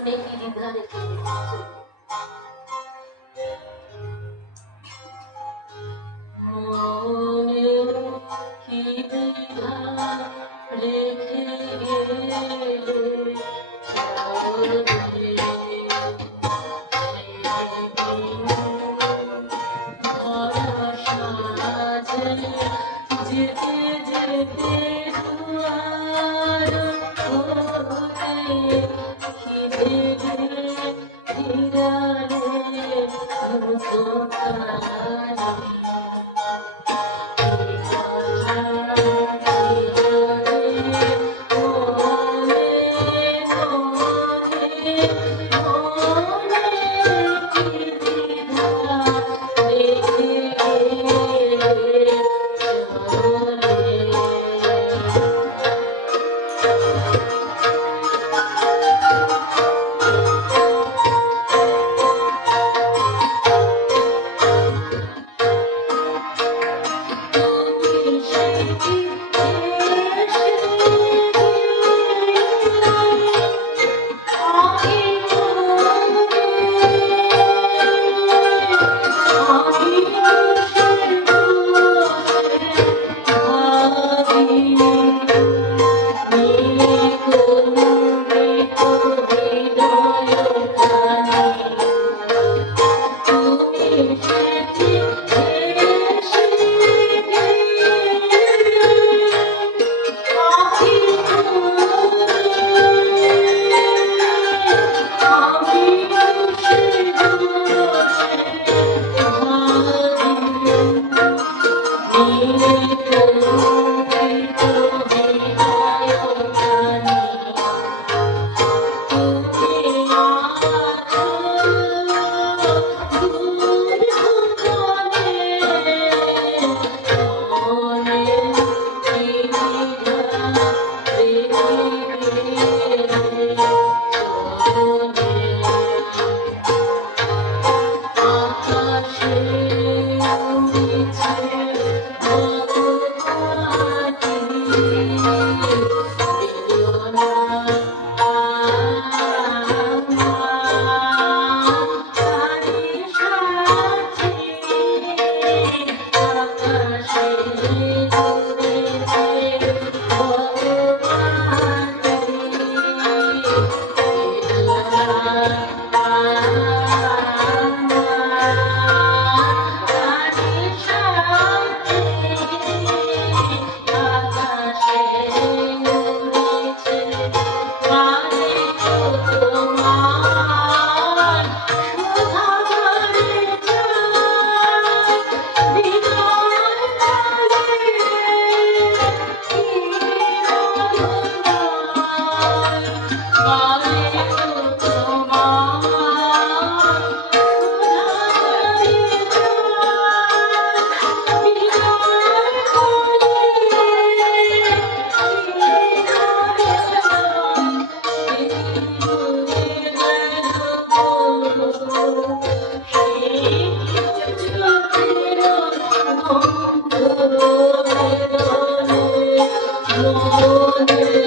মনে কি গেছে মনে কি দ্বিধা রেখে গেলে যেতে যেতে দুয়ার Hallelujah. Oh,